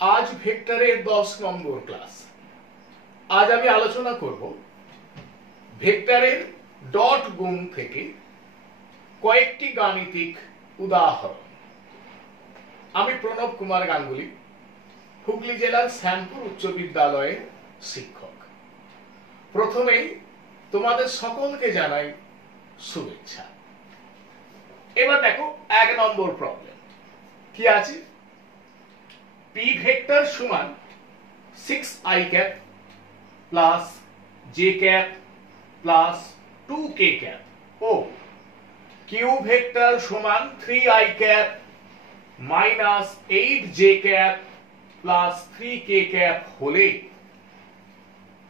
আজ ভেক্টরের 10 নম্বর ক্লাস। আজ আমি আলোচনা করব ভেক্টরের ডট গুণ থেকে কয়েকটি গাণিতিক উদাহরণ। আমি প্রণব কুমার গাঙ্গুলি, হুগলি জেলার শ্যামপুর উচ্চ বিদ্যালয়ের শিক্ষক। প্রথমেই তোমাদের সকলকে জানাই শুভেচ্ছা। এবার দেখো 1 নম্বর প্রবলেম কি আছে। পি ভেক্টর সমান 6i cap plus j cap plus 2k cap ও কিউ ভেক্টর সমান 3i cap minus 8j cap plus 3k cap হলে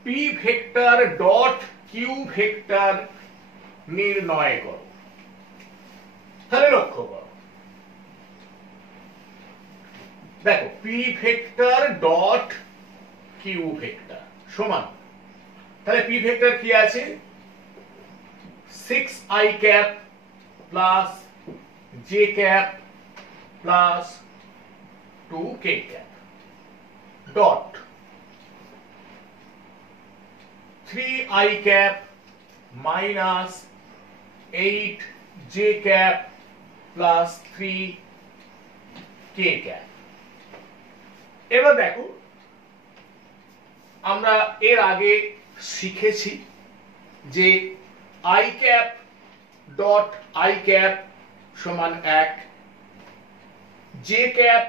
p vector dot Q vector নির্ণয় করো। তাহলে লক্ষ্য করো, দেখো p vector dot Q vector সমান, তাহলে পি ভেক্টর কি আছে 6i cap plus j cap plus 2k cap dot 3i cap minus 8j cap plus 3k cap. এবার দেখো, আমরা এর আগে শিখেছি যে i cap dot i cap সমান 1, j cap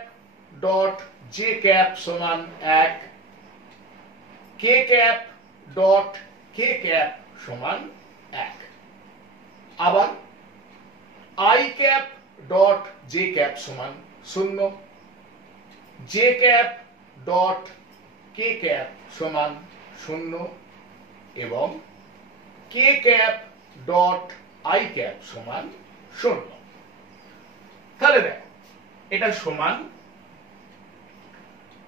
dot j cap সমান 1, k cap dot k cap সমান 1। আবার i cap dot j cap সমান 0, j cap dot k cap সমান 0 এবং k cap dot i cap সমান 0। তাহলে দেখো এটা সমান,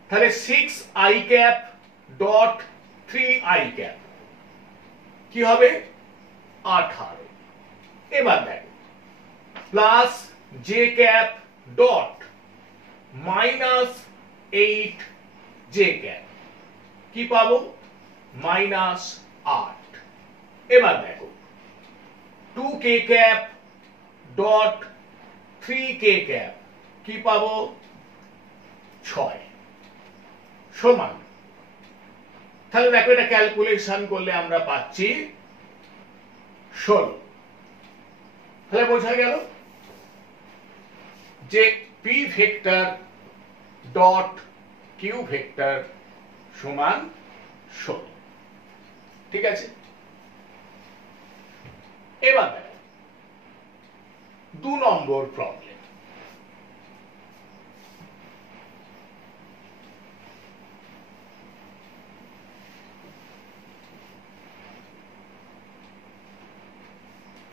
তাহলে 6i cap dot 3i cap কি হবে 18। এবার দেখো plus j cap dot minus 8j cap কি পাবো মাইনাস 8। এবার দেখো 2k cap dot 3k cap কি পাবো 6 সমান, তাহলে দেখো এটা ক্যালকুলেশন করলে আমরা পাচ্ছি 16। তাহলে বোঝা গেল যে P vector dot Q vector সমান 16। ঠিক আছে, এবার দেখো 2 নম্বর প্রবলেম।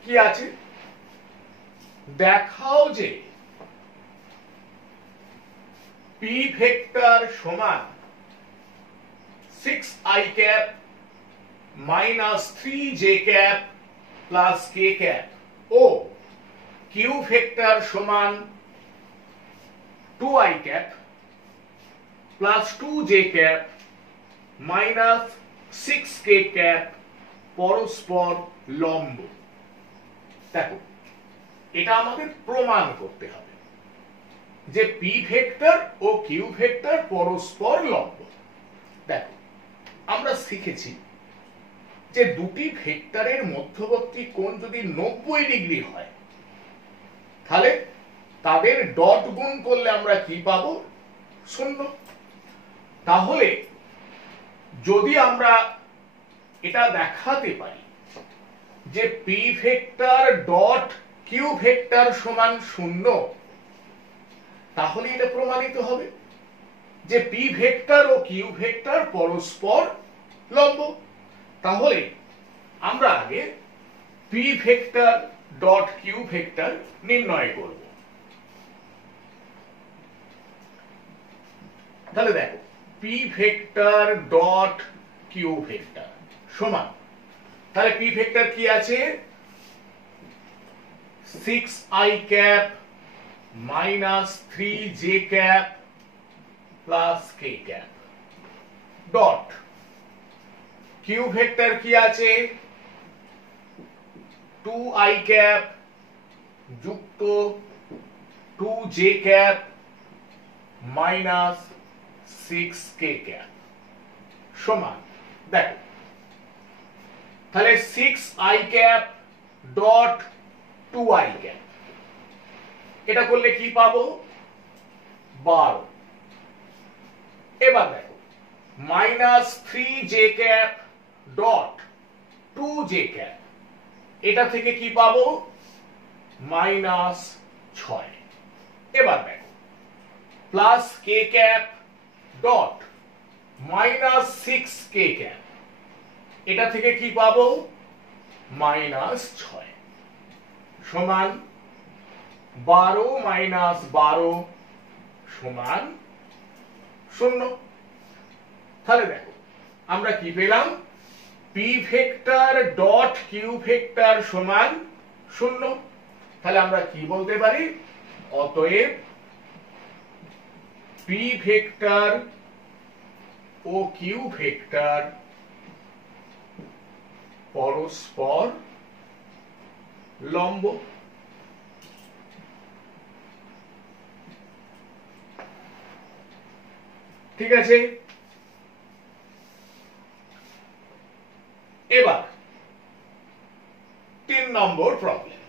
কি আছে দেখাও যে পি ভেক্টর সমান 6i cap minus 3j cap plus k cap ও কিউ ভেক্টর সমান 2i cap plus 2j cap minus 6k cap পরস্পর লম্ব। দেখো এটা আমাদের প্রমাণ করতে হবে যে পি ভেক্টর ও কিউ ভেক্টর পরস্পর লম্ব। দেখো আমরা শিখেছি যে দুটি ভেক্টরের মধ্যবর্তী কোণ যদি 90 ডিগ্রি হয় তাহলে তাদের ডট গুণ করলে আমরা কি পাবো 0। তাহলে যদি আমরা এটা দেখাতে পারি যে P vector dot Q vector সমান 0, তাহলে এটা প্রমাণিত হবে যে পি ভেক্টর ও কিউ ভেক্টর পরস্পর লম্ব। তাহলে আমরা আগে p vector dot Q vector নির্ণয় করব। তাহলে দেখো p vector dot Q vector সমান, তাহলে পি ভেক্টর কি আছে 6i cap minus 3j cap plus k cap dot Q vector কি আছে 2i ক্যাপ যুক্ত 2j cap minus 6k cap সমান দেখো তাহলে 6i cap dot 2i cap এটা করলে কি পাবো 12 এবার দেখো minus 3j cap dot 2j cap এটা থেকে কি পাবো মাইনাস 6 এবার দেখো plus k cap dot minus 6k cap এটা থেকে কি পাবো মাইনাস 6 সমান 12 মাইনাস 12 সমান 0 তাহলে দেখো আমরা কি পেলাম P vector dot Q vector সমান 0 তাহলে আমরা কি বলতে পারি অতএব পি ভেক্টর ও কিউ ভেক্টর পরস্পর লম্ব ঠিক আছে এবার 3 নম্বর প্রবলেম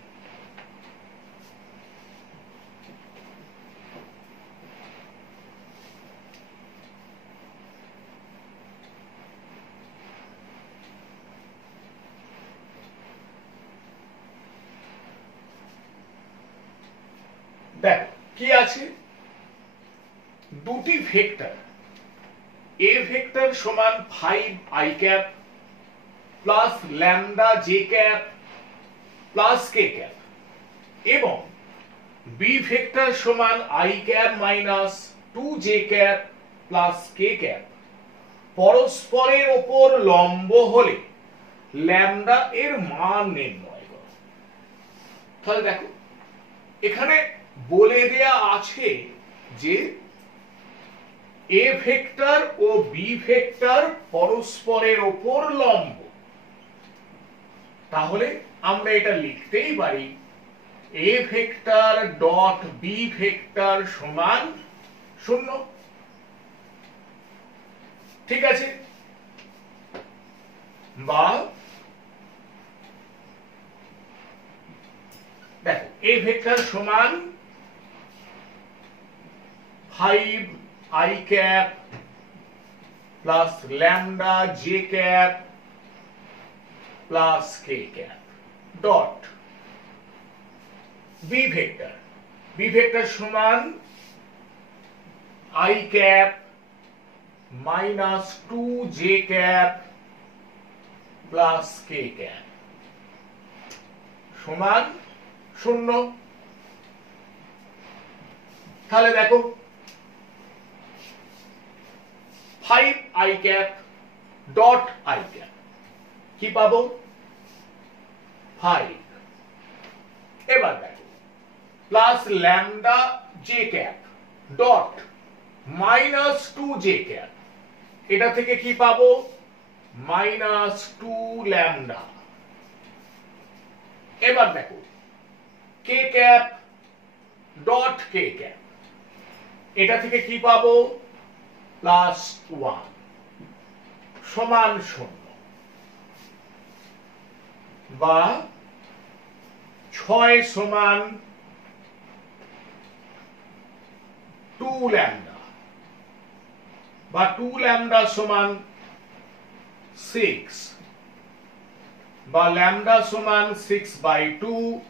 দেখো কি আছে দুটি ভেক্টর এ ভেক্টর সমান 5i cap plus lambda j cap plus k cap এবং বি ভেক্টর সমান i cap minus 2j cap plus k cap পরস্পরের উপর লম্ব হলে ল্যামডা এর মান নির্ণয় করো তাহলে দেখো এখানে বলে দেয়া আছে যে এ ভেক্টর ও বি ভেক্টর পরস্পরের উপর লম্ব তাহলে আমরা এটা লিখতেই পারি A vector dot B vector সমান 0 ঠিক আছে বা দেখো এ ভেক্টর সমান 5i cap plus lambda j cap plus k cap dot B vector সমান i cap minus 2j cap plus k cap সমান 0 তাহলে দেখো 5i cap dot i cap কি পাবো 5 এবার দেখো plus lambda j cap dot minus 2j cap এটা থেকে কি পাবো মাইনাস 2 ল্যামডা এবার দেখো কে ক্যাপ ডট কে ক্যাপ এটা থেকে কি পাবো প্লাস 1 সমান 0 বা 6 সমান 2 ল্যামডা বা 2 ল্যামডা সমান 6 বা ল্যামডা সমান 6/2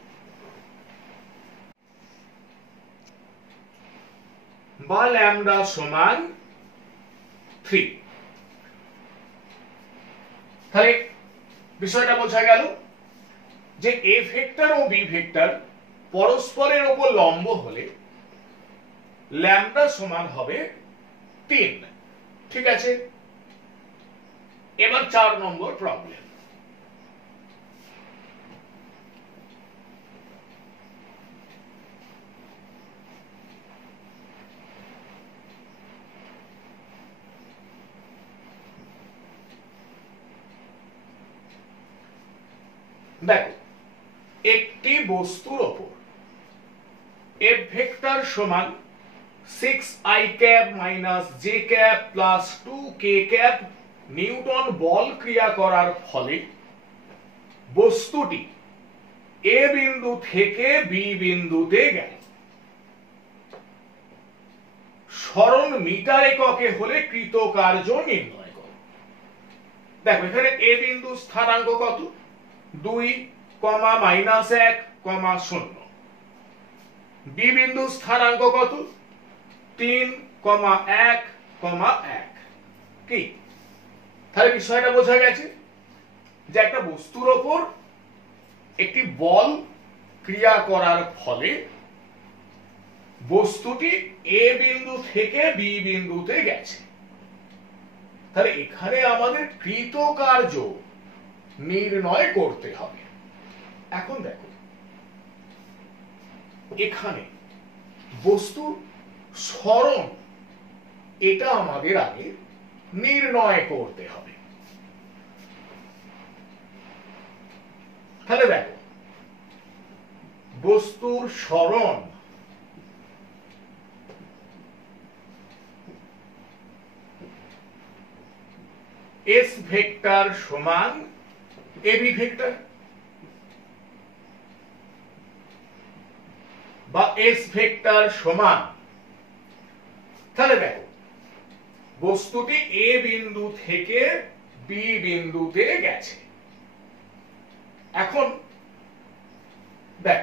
বা ল্যামডা সমান 3 তাহলে বিষয়টা বোঝা গেল যে এ ভেক্টর ও বি ভেক্টর পরস্পরের উপর লম্ব হলে ল্যামডা সমান হবে 3 ঠিক আছে এবার 4 নম্বর প্রবলেম দেখো একটি বস্তুর ওপর এফ ভেক্টর সমান 6i cap minus j cap plus 2k cap newton বল ক্রিয়া করার ফলে বস্তুটি এ বিন্দু থেকে বি বিন্দুতে গেল। সরণ মিটার এককে হলে কৃত কার্য নির্ণয় করো। দেখো এখানে এ বিন্দু স্থানাঙ্ক কত? 2, -1, 0। বি বিন্দু স্থানাঙ্ক কত? 3, 1, 1। কি তাহলে বিষয়টা বোঝা গেছে যে একটা বস্তুর ওপর একটি বল ক্রিয়া করার ফলে বস্তুটি এ বিন্দু থেকে বি বিন্দুতে গেছে। তাহলে এখানে আমাদের কৃত কার্য নির্ণয় করতে হবে। এখন দেখো এখানে বস্তুর সরণ এটা আমাদের আগে নির্ণয় করতে হবে। তাহলে দেখো বস্তুর সরণ এস ভেক্টর সমান এবি ভেক্টর বা এস ভেক্টর সমান, তাহলে দেখো বস্তুটি এ বিন্দু থেকে বি বিন্দুতে গেছে। এখন দেখ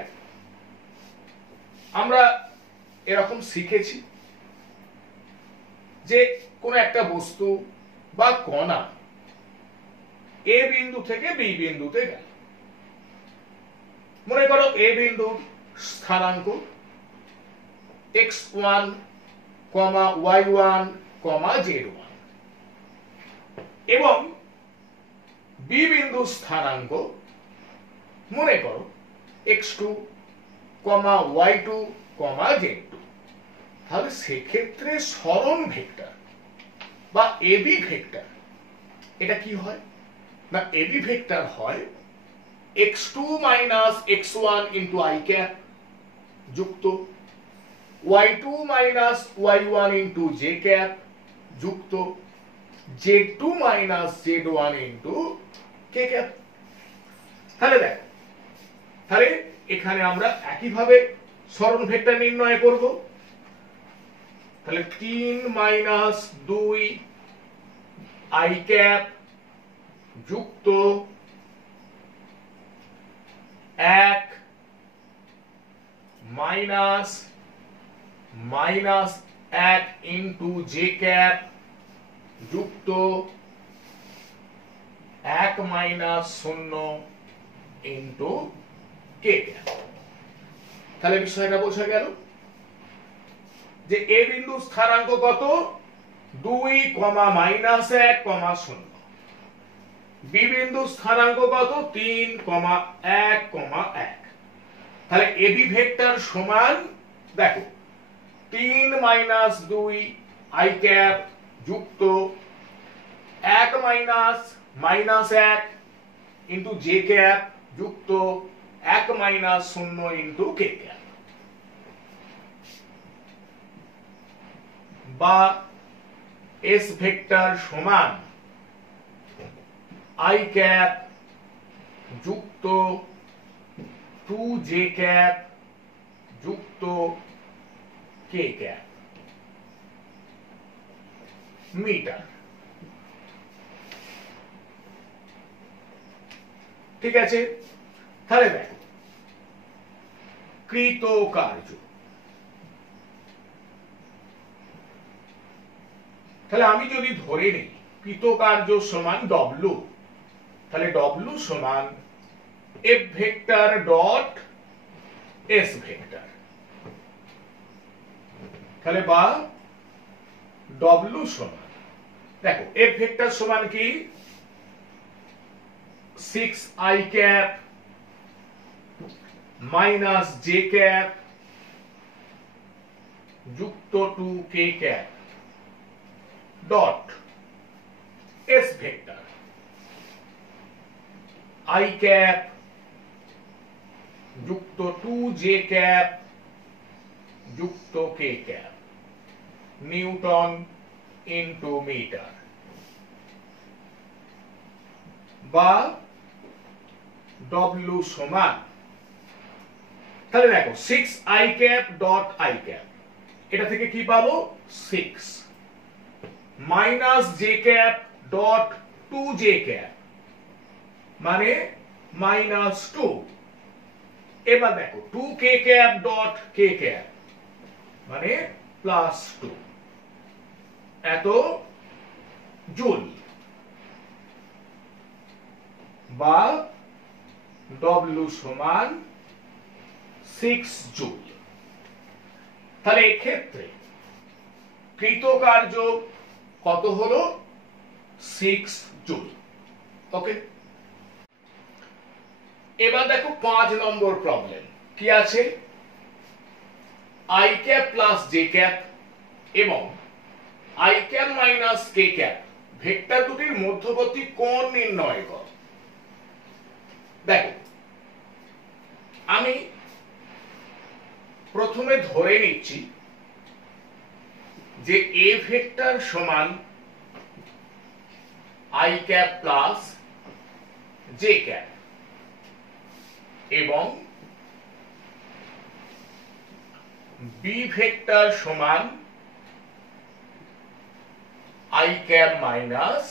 আমরা এরকম শিখেছি যে কোন একটা বস্তু বা কণা এ বিন্দু থেকে বি বিন্দুতে গেল। মনে করো এ বিন্দুর স্থানাঙ্ক x1, y1, z1 এবং বি বিন্দু স্থানাঙ্ক মনে করো x2, y2, z2। তাহলে সেক্ষেত্রে সরণ ভেক্টর বা এবি ভেক্টর এটা কি হয় না, এবি ভেক্টর হয় x2 - x1 * i ক্যাপ যুক্ত y2 - y1 * j ক্যাপ যুক্ত z2 - z1 * k ক্যাপ। তাহলে দেখ তাহলে এখানে আমরা একইভাবে সরণ ভেক্টর নির্ণয় করব। তাহলে 3 - 2 i ক্যাপ যুক্ত 1 - -1 * j ক্যাপ যুক্ত 1 - 0 * k ক্যাপ। তাহলে বিষয়টা বোঝা গেল যে এ বিন্দু স্থানাঙ্ক কত? 2, -1, 0। বি বিন্দু স্থানাঙ্ক কত? 3, 1, 1। তাহলে এবি ভেক্টর সমান দেখো 3 - 2 i ক্যাপ যুক্ত 1 - -1 * j ক্যাপ যুক্ত 1 - 0 * k ক্যাপ বা এস ভেক্টর সমান i ক্যাপ যুক্ত 2j ক্যাপ যুক্ত k ক্যাপ মিটার। ঠিক আছে, তাহলে দেখো কৃত কার্য। তাহলে আমি যদি ধরে নিই কৃত কার্য সমান W, তাহলে W সমান F vector dot S vector. তাহলে বা W সমান দেখো F ভেক্টর সমান কি 6i cap minus j cap যুক্ত 2k cap dot S vector i cap যুক্ত 2j ক্যাপ যুক্ত k cap newton into metre, বা W সমান, তাহলে দেখো 6i cap dot i cap, এটা থেকে কি পাবো 6 minus j cap dot 2j cap মানে মাইনাস 2। এবার দেখো 2k cap dot k cap মানে প্লাস 2, এত জুল, বা W সমান 6 জুল। তাহলে এক্ষেত্রে কৃতকার্য কত হলো 6 জুল। ওকে, এবার দেখো 5 নম্বর প্রবলেম কি আছে, i cap plus j cap এবং i cap minus k cap vector দুটির মধ্যবর্তী কোণ নির্ণয় কর। দেখো আমি প্রথমে ধরে নিচ্ছি যে a ভেক্টর সমান i cap plus j cap এবং b ভেক্টর সমান i cap minus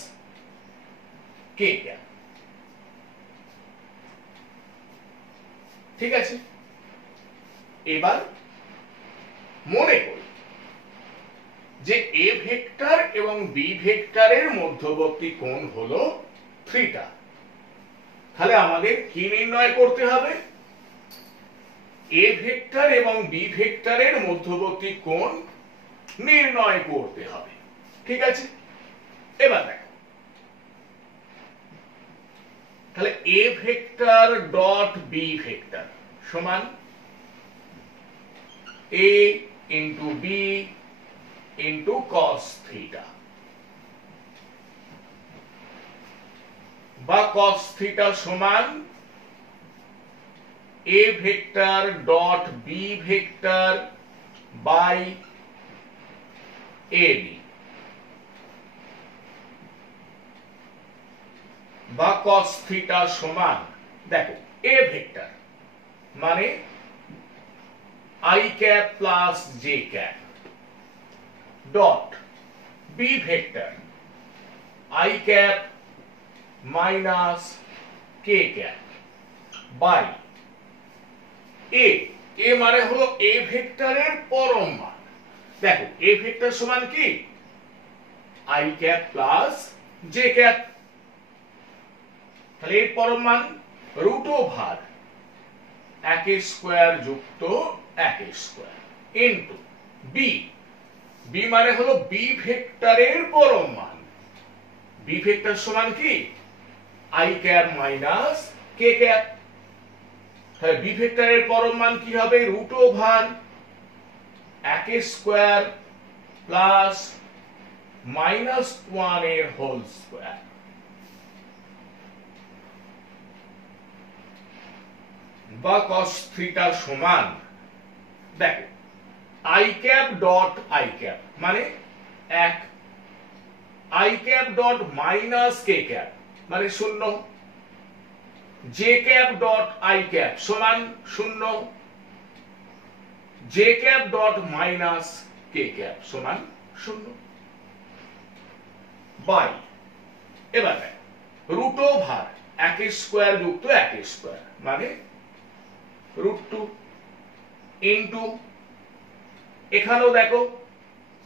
k cap. ঠিক আছে, এবার মনে করি যে a ভেক্টর এবং b ভেক্টরের মধ্যবর্তী কোণ হলো থিটা। তাহলে আমাদের কি নির্ণয় করতে হবে, a ভেক্টর এবং b ভেক্টরের মধ্যবর্তী কোণ নির্ণয় করতে হবে। ঠিক আছে, এবার দেখো তাহলে a vector dot b vector সমান a into b into cos theta, বা cos থিটা সমান a vector dot b vector by ab, বা cos থিটা সমান দেখো a ভেক্টর মানে i cap plus j cap dot b vector i cap minus k cap by a, a মানে হলো a ভেক্টরের পরম মান। দেখো a ভেক্টর সমান কি i cap plus j cap, তাহলে এর পরম মান রুট ওভার 1 স্কয়ার যুক্ত 1 স্কয়ার ইনটু b, b মানে হলো b ভেক্টরের পরম মান, b ভেক্টর সমান কি i cap minus k cap, তাহলে b ভেক্টরের পরম মান কি হবে root over 1 square plus minus 1 এর হোল স্কয়ার, বা cos থিটা সমান দেখো i cap dot i cap মানে 1, i cap dot minus k cap মানে 0, j cap dot i cap সমান 0, j cap dot minus k cap সমান 0, by এবার root over 1 square যুক্ত 1 স্কয়ার মানে রুট 2 ইনটু এখানেও দেখো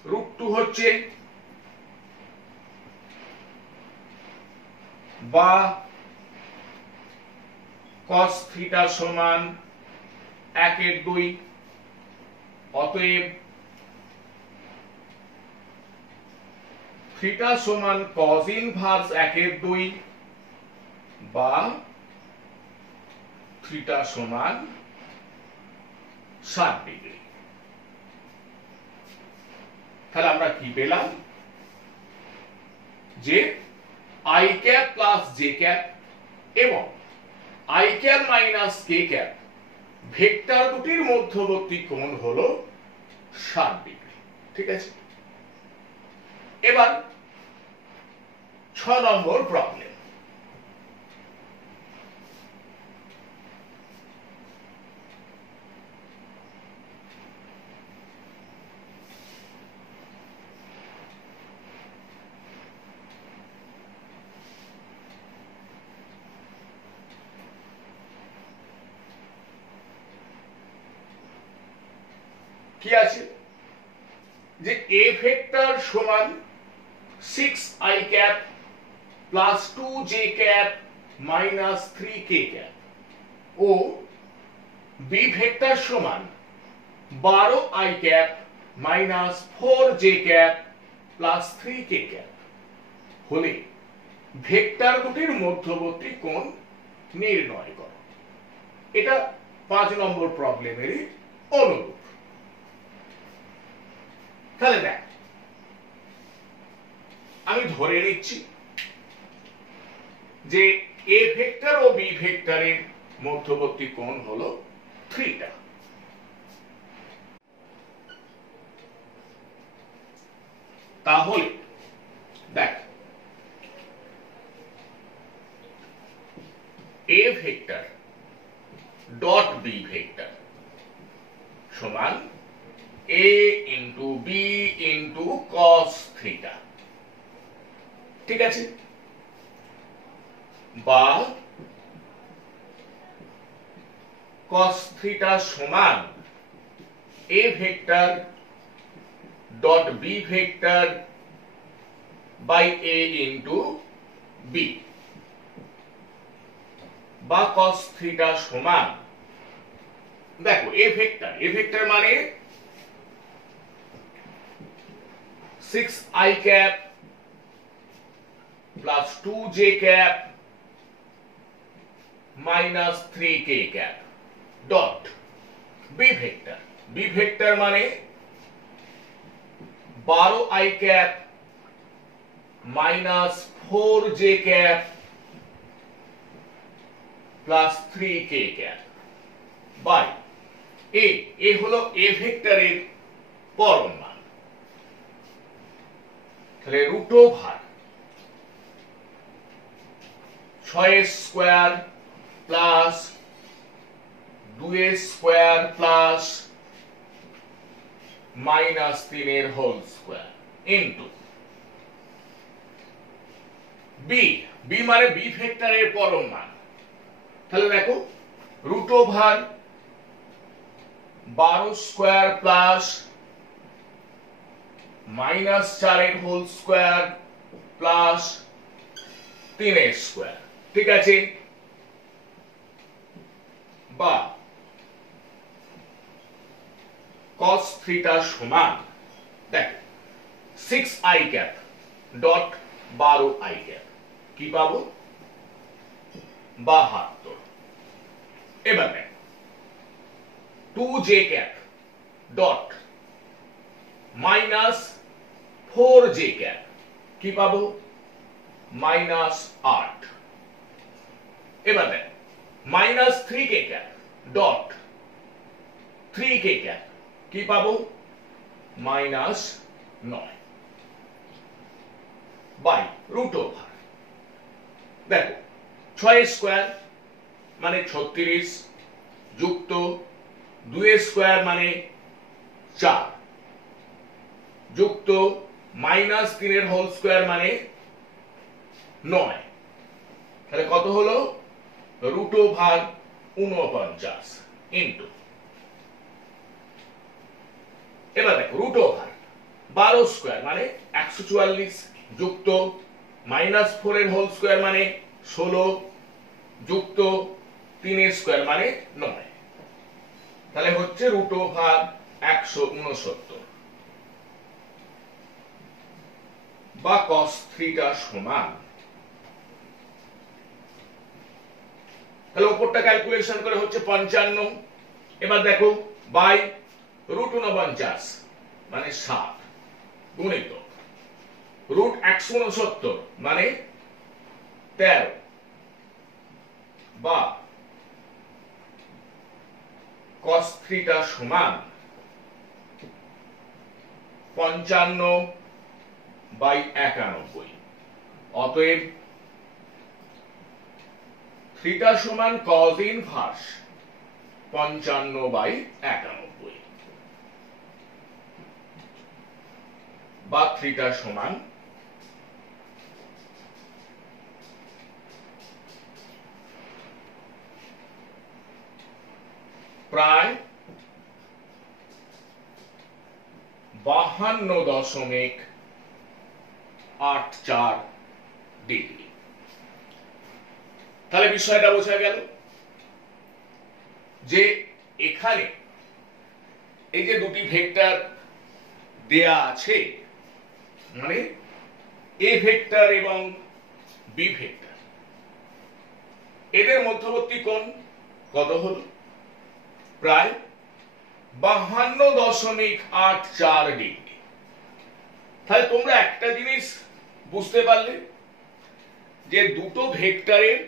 রুট 2 হচ্ছে, বা cos থিটা সমান 1/2, অতএব থিটা সমান cos ইনভার্স 1/2 বা থিটা সমান 60 ডিগ্রি। তাহলে আমরা কি পেলাম যে i cap plus j cap এবং i cap minus k cap vector দুটির মধ্যবর্তী কোণ হলো 60 ডিগ্রি। ঠিক আছে, এবার 6 নম্বর প্রবলেম। কি আছে যে a ভেক্টর সমান 6i cap plus 2j cap minus 3k cap ও b ভেক্টর সমান 12i cap minus 4j cap plus 3k cap হলে ভেক্টর দুটির মধ্যবর্তী কোণ নির্ণয় করো। এটা 5 নম্বর প্রবলেমেরই অনুরূপ। তাহলে দেখ, আমি ধরে নিচ্ছি যে a ভেক্টর ও b ভেক্টরের মধ্যবর্তী কোণ হলো থিটা। তাহলে দেখ, a vector dot b vector সমান a into b into cos theta. ঠিক আছে, বা cos থিটা সমান a vector dot b vector by a into b, বা cos থিটা সমান, দেখো a ভেক্টর মানে 6i cap plus 2j cap minus 3k cap dot b vector মানে 12i cap minus 4j cap plus 3k cap by a হলো a ভেক্টরের পরম মান। তাহলে root over 6 square plus 2 square plus minus 3 whole square into b মানে b ভেক্টরের পরম মান। তাহলে দেখো root over 12 square plus minus 4 whole square plus 3 square. ঠিক আছে, বা cos থিটা সমান, দেখো 6i cap dot 12i cap কি পাবো 72। এবার দেখ 2j cap dot minus 4j cap কি পাবো মাইনাস 8। এবার দেখ minus 3k cap dot 3k cap কি পাবো মাইনাস 9 বাই রুট ওভার, দেখো 6 স্কয়ার মানে 36 যুক্ত 2 স্কয়ার মানে 4 যুক্ত মাইনাস 3 হোল স্কয়ার মানে 9। তাহলে কত হলো রুট ওভার 49 ইনটু, এবার দেখো রুট ওভার 12 স্কয়ার মানে 144 যুক্ত মাইনাস 4 হোল স্কয়ার মানে 16 যুক্ত 3 স্কয়ার মানে 9। তাহলে হচ্ছে রুট ওভার 169 বা cos থিটা সমান, তাহলে উপরটা ক্যালকুলেশন করে হচ্ছে 55। এবার দেখো বাই রুট 49 মানে 7 গুণিত রুট 169 মানে 13 বা cos থিটা সমান 55/91। অতএব থিটা সমান cos ইনভার্স 55/91 বা থিটা সমান প্রায় 52.84 ডিগ্রি। তাহলে বিষয়টা বোঝা গেল যে এখানে এই যে দুটি ভেক্টর দেয়া আছে, মানে এ ভেক্টর এবং বি ভেক্টর, এদের মধ্যবর্তী কোণ কত হলো? প্রায় 52.84 ডিগ্রি। তাহলে তোমরা একটা জিনিস বুঝতে পারলে যে দুটো ভেক্টরের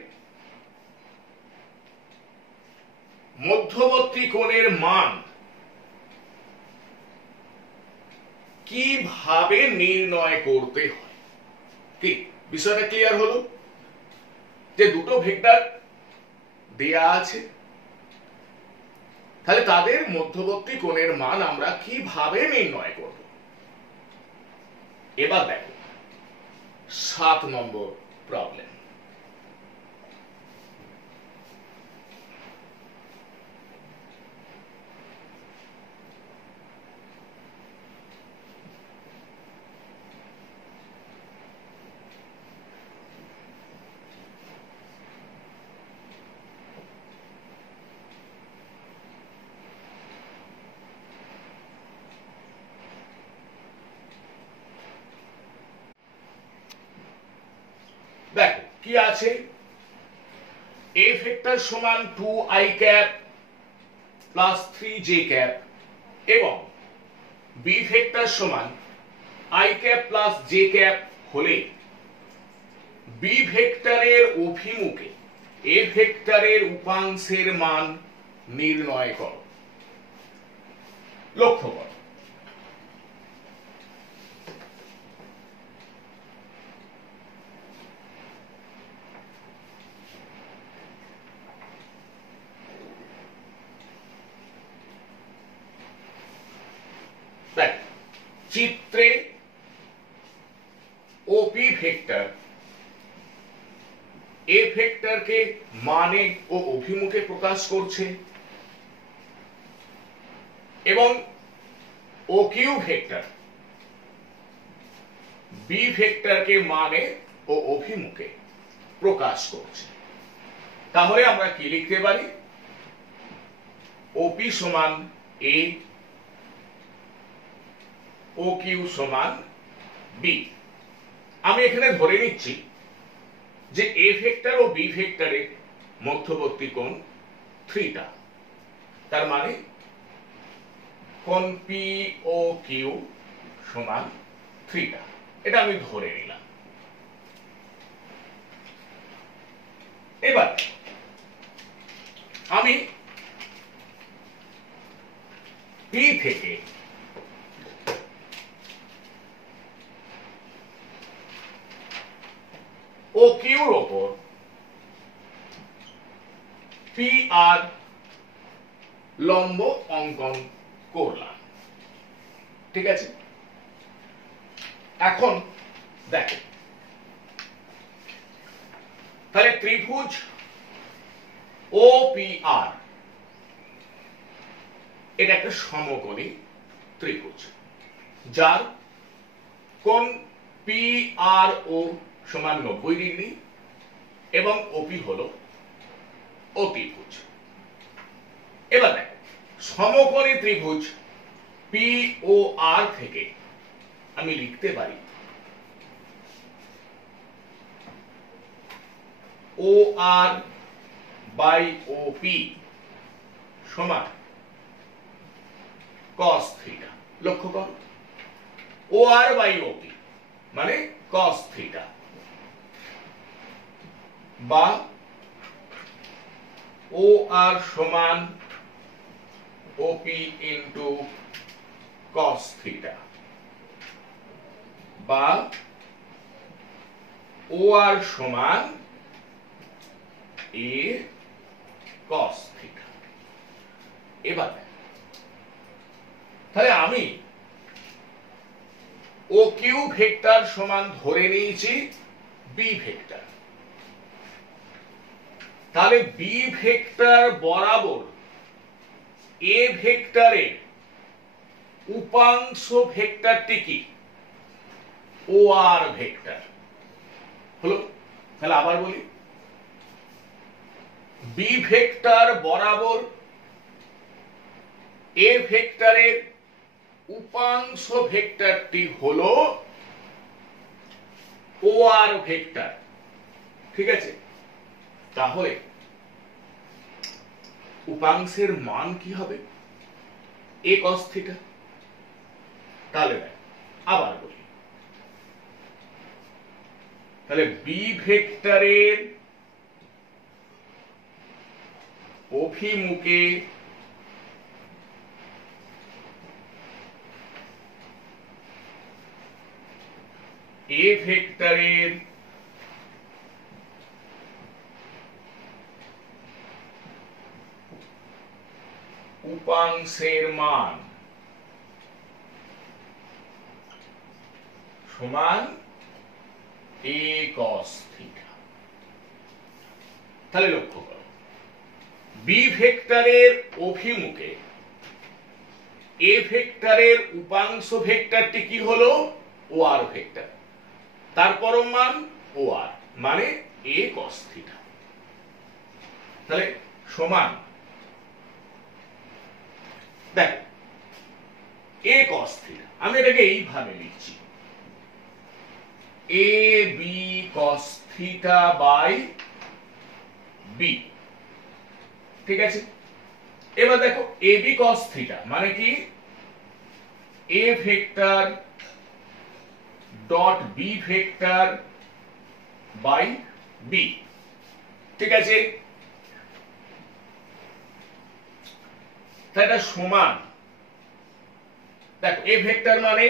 মধ্যবর্তী কোণের মান কিভাবে নির্ণয় করতে হয়। কি বিষয়টা ক্লিয়ার হলো? যে দুটো ভেক্টর দেয়া আছে, তাহলে তাদের মধ্যবর্তী কোণের মান আমরা কিভাবে নির্ণয় করব। এবার দেখো 7 নম্বর প্রবলেম। দেখো কি আছে, a ভেক্টর সমান 2i cap plus 3j cap এবং b ভেক্টর সমান i cap plus j cap হলে b ভেক্টরের অভিমুখে a ভেক্টরের উপাংশের মান নির্ণয় করো। লক্ষ্য করো, চিত্রে ওপি ভেক্টর এ ভেক্টরকে মানে ও অভিমুখে প্রকাশ করছে এবং ও কিউ ভেক্টর বি ভেক্টরকে মানে ও অভিমুখে প্রকাশ করছে। তাহলে আমরা কি লিখতে পারি? ওপি সমান এ, ও কিউ সমান বি। আমি এখানে ধরে নিচ্ছি যে এ ভেক্টর ও বি ভেক্টরের মধ্যবর্তী কোণ থিটা, তার মানে কোণ পি ও কিউ সমান থিটা। এটা আমি ধরে নিলাম। এবার আমি পি থেকে ও কিউর ওপর পি আর লম্ব অঙ্কন করলাম। ঠিক আছে, এখন দেখো তাহলে ত্রিভুজ ও পি আর এটা একটা সমকোণী ত্রিভুজ যার কোণ পি আর ও সমান 90 ডিগ্রি এবং ওপি হলো অতিভুজ। এবার দেখো সমকোণী ত্রিভুজ পি ও আর থেকে আমি লিখতে পারি ও আর বাই ও পি সমান cos থিটা। লক্ষ্য করো, ও আর বাই ও পি মানে cos থিটা বা ও আর সমান ওপি ইন্টু কস থিটা, বা ও আর সমান এ কস থিটা। এবার তাহলে আমি ও কিউ ভেক্টর সমান ধরে নিয়েছি বি ভেক্টর, তাহলে বি ভেক্টর বরাবর এ ভেক্টরের উপাংশ ভেক্টরটি কি? ও আর ভেক্টর হলো। তাহলে আবার বলি, বি ভেক্টর বরাবর এ ভেক্টরের উপাংশ ভেক্টরটি হলো ও আর ভেক্টর, ঠিক আছে? তাহলে উপাংশের মান কি হবে? এ কস থিটা। তাহলে আবার বলি, তাহলে বি ভেক্টরের অভিমুখে এ ভেক্টরের উপাংশের মান সমান এ কস থিটা। তাহলে লক্ষ্য করো, বি ভেক্টরের অভিমুখে এ ভেক্টরের উপাংশ ভেক্টরটি কি হলো? ও আর ভেক্টর, তার পরম মান ও আর, মানে এ কস থিটা। তাহলে সমান, দেখো এ কস থিটা, আমি এটাকে এইভাবে লিখছি, a b cos theta by B, ঠিক আছে? এবার দেখো এ বি কস থিটা মানে কি? A vector dot B vector by B, ঠিক আছে? তাই এটা সমান, দেখো এ ভেক্টর মানে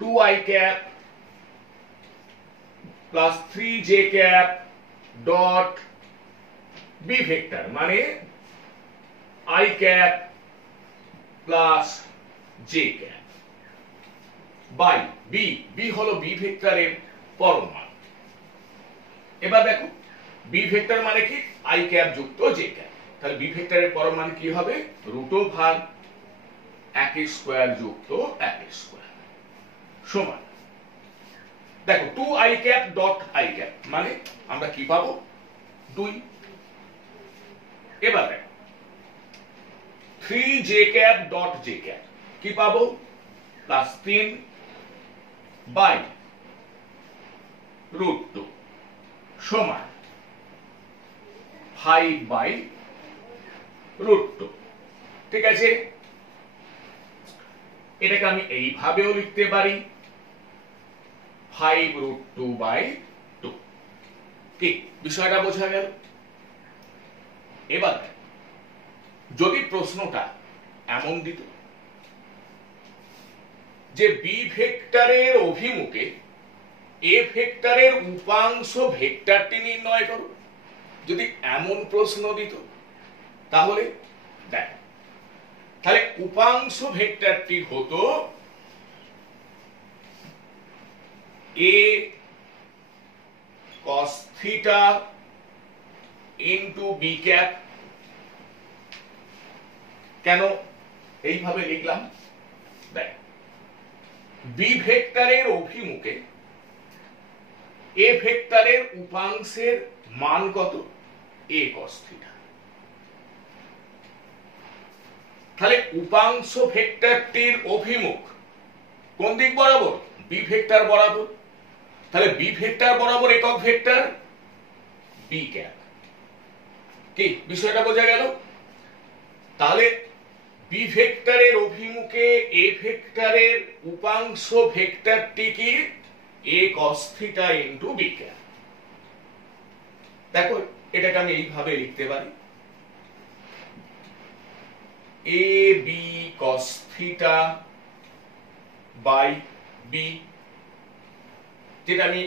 2i cap plus 3j cap dot B vector মানে i cap plus j cap by B, B হলো বি ভেক্টরের পরম মান। এবার দেখো বি ভেক্টর মানে কি? i ক্যাপ যুক্ত j ক্যাপ, তাহলে বি ভেক্টরের পরম মান কি হবে? রুট ওভার 1 স্কয়ার যুক্ত 1 স্কয়ার সমান, দেখো 2i cap dot i cap মানে আমরা কি পাবো? 2। এবার দেখো 3j cap dot j cap কি পাবো? প্লাস 3 বাই রুট 2 সমান 5 বাই রুট 2, ঠিক আছে? এটাকে আমি এইভাবেও লিখতে পারি 5 রুট 2 বাই 2। কি বিষয়টা বোঝা গেল? এবার যদি প্রশ্নটা এমন দিত যে বি ভেক্টরের অভিমুখে এ ভেক্টরের উপাংশ ভেক্টরটি নির্ণয় করো, যদি এমন প্রশ্ন দিত তাহলে দেখ, তাহলে উপাংশ ভেক্টরটি হতো a cos theta into b cap. কেন এইভাবে লিখলাম? দেখ বি ভেক্টরের অভিমুখে এ ভেক্টরের উপাংশের মান কত? এ কস থিটা। তাহলে উপাংশ ভেক্টরটির অভিমুখ কোন দিক বরাবর? বি ভেক্টর বরাবর। তাহলে বি ভেক্টর বরাবর একক ভেক্টর বি ক্যাপ। কি বিষয়টা বোঝা গেল? তাহলে বি ভেক্টরের অভিমুখে এ ভেক্টরের উপাংশ ভেক্টরটি কি? A cos theta into b cap. দেখো এটাকে আমি এইভাবে লিখতে পারি a b cos theta by b, যেটা আমি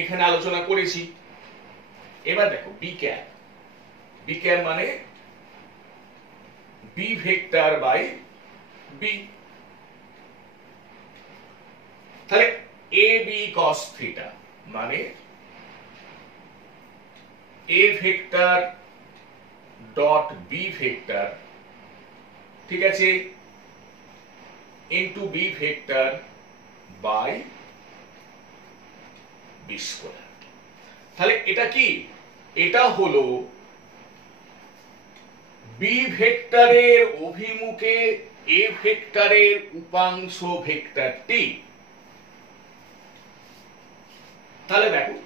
এখানে আলোচনা করেছি। এবার দেখো বি ক্যাপ মানে বি ভেক্টর বাই বি, তাহলে এ বি কস থিটা মানে a vector dot B vector, ঠিক আছে, into B vector by b square. তাহলে এটা কি? এটা হলো বি ভেক্টরের অভিমুখে এ ভেক্টরের উপাংশ ভেক্টরটি। তাহলে দেখো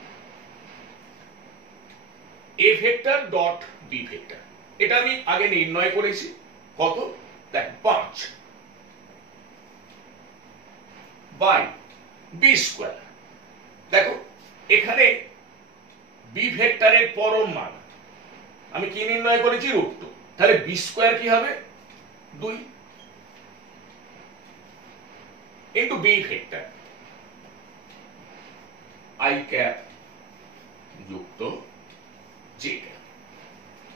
A vector dot B vector, এটা আমি আগে নির্ণয় করেছি। কত? দেখো 5 বাই বি স্কয়ার। দেখো এখানে বি ভেক্টরের পরম মান আমি কি নির্ণয় করেছি? √2। তাহলে বি স্কয়ার কি হবে? 2 into B vector I cap যুক্ত জে ক্যাপ।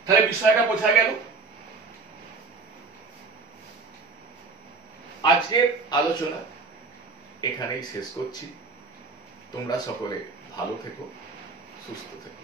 তাহলে বিষয়টা বোঝা গেল। আজকের আলোচনা এখানেই শেষ করছি। তোমরা সকলে ভালো থেকো, সুস্থ থেকো।